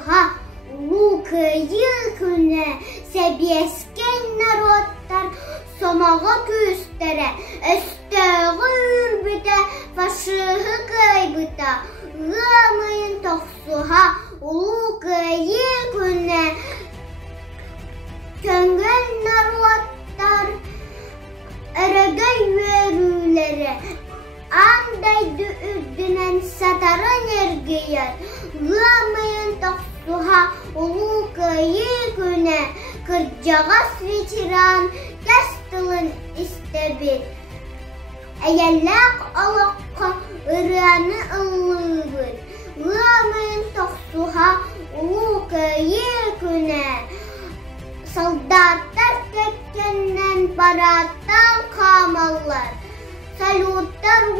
тохсуха улукайы күне себескен народтар сомаға күстере өстәғы үрбіте фашығы кайбыта ғамайын тохсуха улукайы күне көңген народтар әрәгәй верүләре андайды үрдінен сатарын ергейер ғамайын тохсуха улукайы күне кырджағас ветеран кәстілін істебет әйәлләк алаққа ұраны ұлығыр ғамайын тохсуха улукайы күне солдаттар кәткеннен бараттан қамалар салюттар